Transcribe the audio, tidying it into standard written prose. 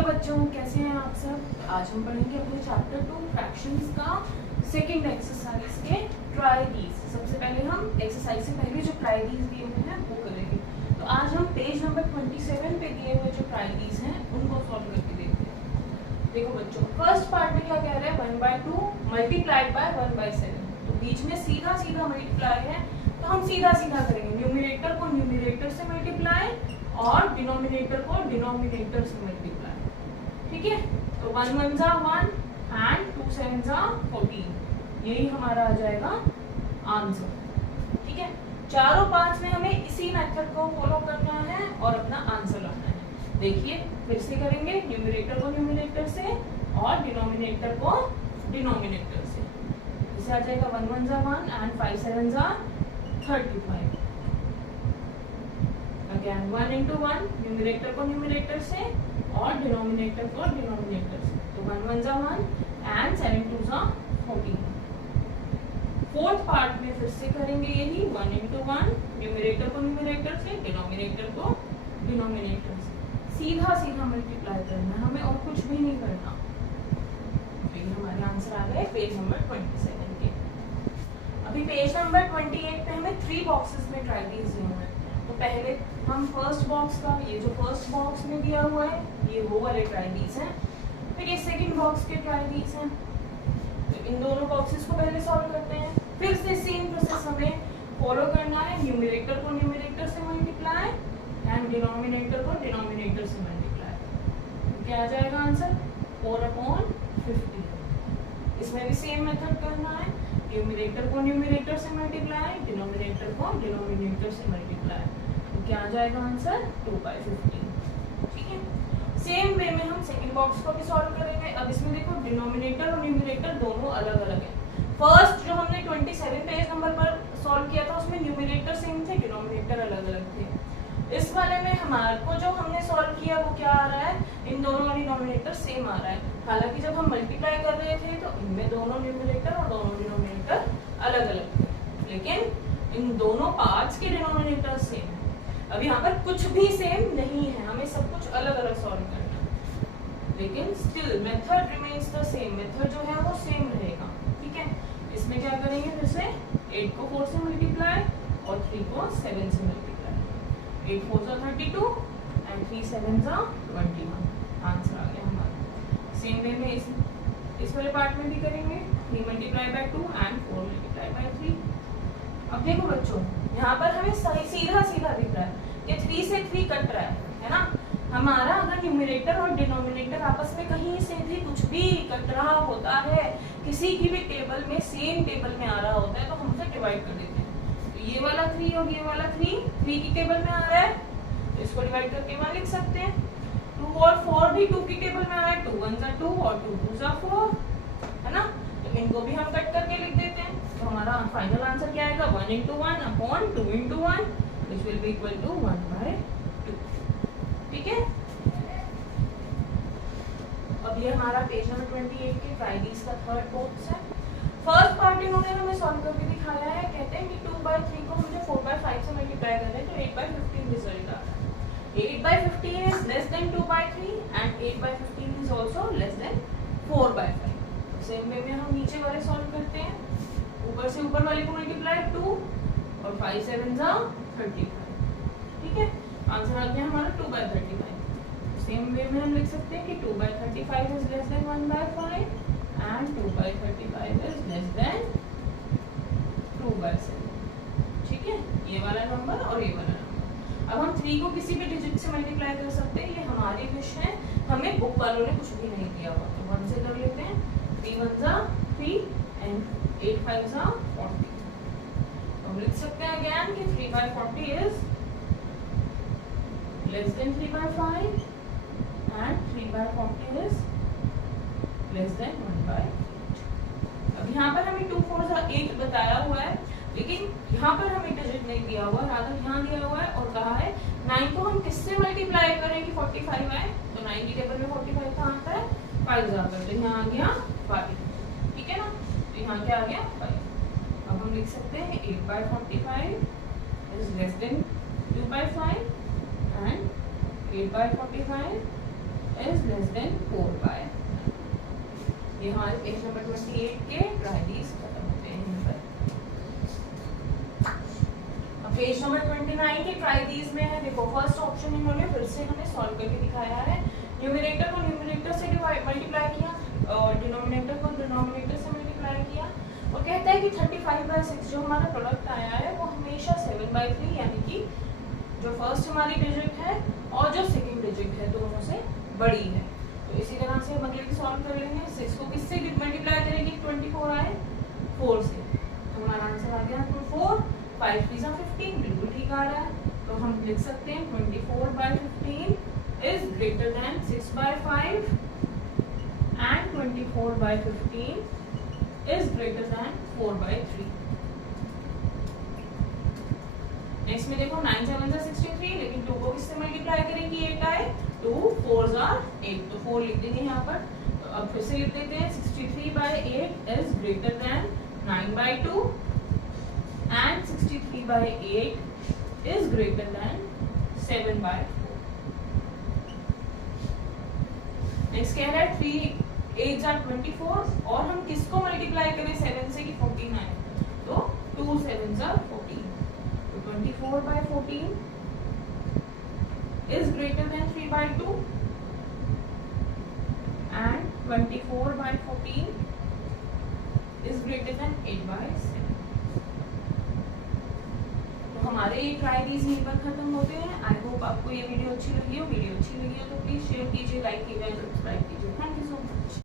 Hello बच्चों, कैसे हैं आप सब। आज हम पढ़ेंगे अपने चैप्टर 2 फ्रैक्शंस का सेकंड एक्सरसाइज के ट्राई दीज। सबसे पहले हम एक्सरसाइज से पहले जो ट्राई दीज दिए हुए हैं वो करेंगे। तो आज हम पेज नंबर 27 पे दिए हुए जो ट्राई दीज हैं उनको सॉल्व करके देखते हैं। देखो बच्चों, फर्स्ट पार्ट में क्या कह रहे हैं, 1/2 मल्टीप्लाइड बाय 1/7। तो बीच में सीधा सीधा मल्टीप्लाई है, तो हम सीधा सीधा करेंगे। न्यूमरेटर को न्यूमरेटर से मल्टीप्लाई और डिनोमिनेटर को डिनोमिनेटर से मल्टीप्लाई। ठीक है, तो 1 1 जा 1 एंड 2 7 जा 14। यही हमारा आ जाएगा आंसर। ठीक है, चारों पांच में हमें इसी मेथड को फॉलो करना है और अपना आंसर लाना है। देखिए फिर से करेंगे, न्यूमरेटर को न्यूमरेटर से और डिनोमिनेटर को डिनोमिनेटर से। इसे आ जाएगा 1 1 जा 1 एंड 5 7 जा 35। अगेन 1 into 1 न्यूमरेटर को न्यूमरेटर से और डिनोमिनेटर को डिनोमिनेटर से। तो 1 1 जा 1 एंड 7 2 जा 14। फोर्थ पार्ट में फिर से करेंगे यही, 1 into 1 न्यूमरेटर को न्यूमरेटर से, डिनोमिनेटर को डिनोमिनेटर से। सीधा सीधा मल्टीप्लाई करना है हमें और कुछ भी नहीं करना। तो ये हमारे आंसर आ गए पेज नंबर 27 के। अभी पेज नंबर 28 पे हमें 3 बॉक्सेस में ट्राई दीज दिए हुए हैं। तो पहले हम फर्स्ट बॉक्स का, ये जो फर्स्ट बॉक्स में दिया हुआ है ये वो वाले ट्राई दीज हैं। फिर ये सेकंड बॉक्स के ट्राई दीज हैं। तो इन दोनों बॉक्सेस को पहले सॉल्व करते हैं। फिर से सेम प्रोसेस हमें फॉलो करना है। न्यूमरेटर को न्यूमरेटर से मल्टीप्लाई एंड डिनोमिनेटर को डिनोमिनेटर से मल्टीप्लाई। तो क्या आ जाएगा आंसर, 4/50। इसमें भी सेम मेथड करना है। न्यूमरेटर को न्यूमरेटर से मल्टीप्लाई, डिनोमिनेटर को डिनोमिनेटर से मल्टीप्लाई। तो क्या आ जाएगा आंसर, 2/15। ठीक है, सेम वे में हम सेकंड बॉक्स को भी सॉल्व करेंगे। अब इसमें देखो डिनोमिनेटर और न्यूमरेटर दोनों अलग अलग हैं। फर्स्ट जो हमने 27 पेज नंबर पर सॉल्व किया था उसमें न्यूमरेटर सेम थे, डिनोमिनेटर अलग अलग थे। इस वाले में हमारे को जो हमने सॉल्व किया वो क्या आ रहा है, इन दोनों का डिनोमिनेटर सेम आ रहा है। हालांकि जब हम मल्टीप्लाई कर रहे थे तो इनमें दोनों न्यूमरेटर और दोनों डिनोमिनेटर अलग अलग थे, लेकिन इन दोनों पार्ट्स के डिनोमिनेटर सेम है। अब यहाँ पर कुछ भी सेम नहीं है, हमें सब कुछ अलग अलग सॉल्व करना है, लेकिन still method remains the same. Method जो है वो सेम रहेगा। ठीक है, इसमें क्या करेंगे, फिर से 8 को 4 से मल्टीप्लाई और 3 को 7 से मल्टीप्लाई। 8 4 जा 32 एंड 3 7 जा 21। आंसर आ गया हमारा। सेम वे में इस वाले पार्ट में भी करेंगे, 3 multiply by 2 and 4 multiply by 3। अब देखो बच्चों, यहाँ पर हमें सीधा सीधा दिख रहा है कि 3 से 3 कट रहा है ना। हमारा अगर न्यूमरेटर और डिनोमिनेटर आपस में कहीं से भी कुछ भी कट रहा होता है, किसी की भी टेबल में सेम टेबल में आ रहा होता है, तो हम उसे डिवाइड कर देते हैं। तो ये वाला 3 और ये वाला 3 की टेबल में आ रहा है, तो इसको डिवाइड करके वहां लिख सकते हैं। 2 और 4 भी 2 की टेबल में आ रहा है, 2 1 जा 2 और 2 2 जा 4, है ना। तो इनको भी हम कट करके लिख देते हैं। तो हमारा फाइनल आंसर क्या आएगा, 1 into 1 upon 2 into 1 which will be equal to 1/2। ठीक है, अब ये हमारा पेज नंबर 28 के ट्राई दीज का थर्ड बॉक्स है। फर्स्ट पार्ट इन्होंने हमें सॉल्व करके दिखाया है। कहते हैं कि 2/3 को मुझे 4/5 से मल्टीप्लाई करना है, तो 8/15 रिजल्ट आ रहा है। 8/15 is less than 2/3 and 8/15 is also less than 4/5। Same way में हम नीचे वाले सॉल्व करते हैं। ऊपर से ऊपर वाले को मल्टीप्लाई 2 और 5 7 जा 35। ठीक है, आंसर आ गया हमारा 2/35। सेम वे में हम लिख सकते हैं कि 2/35 is less than 1/5 and 2/35 is less than 2/7। ठीक है, ये वाला नंबर और ये वाला नंबर। अब हम 3 को किसी भी डिजिट से मल्टीप्लाई कर सकते हैं, ये हमारी विश है। हमें बुक वालों ने कुछ भी नहीं दिया हुआ, तो 1 से कर लेते हैं। 3 1 जा 3 and 8 5 जा 40। तो हम लिख सकते हैं अगेन कि 3/40 is less than 3/5 and 3/40 is less than 1/8। अब यहाँ पर हमें 2 4 जा 8 बताया हुआ है, लेकिन यहाँ पर हमें डिजिट नहीं दिया हुआ, रादर यहाँ दिया हुआ है और कहा है 9 को हम किससे मल्टीप्लाई करें कि 45 आए। तो 9 की टेबल में 45 कहाँ आता है, 5 जाकर, तो यहाँ आ गया 5। ठीक है ना, तो यहाँ क्या आ गया 5। अब हम लिख सकते हैं 8/45 is less than 2/5 and 8/45 is less less than 4 by. ये हमारे पेज नंबर 28 के ट्राई दीज खत्म होते हैं यहीं पर। अब पेज नंबर 29 के ट्राई दीज में है, देखो फर्स्ट ऑप्शन इन्होंने फिर से हमें सॉल्व करके दिखाया है। न्यूमरेटर को न्यूमरेटर से मल्टीप्लाई किया और डिनोमिनेटर को डिनोमिनेटर से मल्टीप्लाई किया और कहता है कि 35/6 जो हमारा प्रोडक्ट आया है वो हमेशा 7/3 यानी कि जो फर्स्ट हमारी डिजिट है और जो सेकंड डिजिट है दोनों से बड़ी है। तो इसी तरह से हम अगले सॉल्व कर लेंगे। 6 को किससे मल्टीप्लाई करेंगे 24 आए 4 से, तो हमारा आंसर आ गया 4। 5 3 15 बिल्कुल ठीक आ रहा है। तो हम लिख सकते हैं 24/15 is greater than 6/5 and 24/15 is greater than 4/3। Next में देखो 9 7 63, लेकिन 2 को किससे मल्टीप्लाई करेंगे 8 आए, 2 4 8, तो 4 लिख देंगे यहाँ पर। तो अब फिर से लिख देते हैं 63/8 is greater than 9/2 and 63/8 is greater than 7/4। Next कह रहा है 3 8 24 और हम किसको मल्टीप्लाई करें 7 से कि 14 आए, तो 2 7 14, तो 24/14 is greater than 3/2 and 24/14 is greater than 8/7। तो हमारे ये ट्राई दीज यहीं पर खत्म होते हैं। आई होप आपको ये वीडियो अच्छी लगी हो। वीडियो अच्छी लगी हो तो प्लीज शेयर कीजिए, लाइक कीजिए, सब्सक्राइब कीजिए। Thank you so much.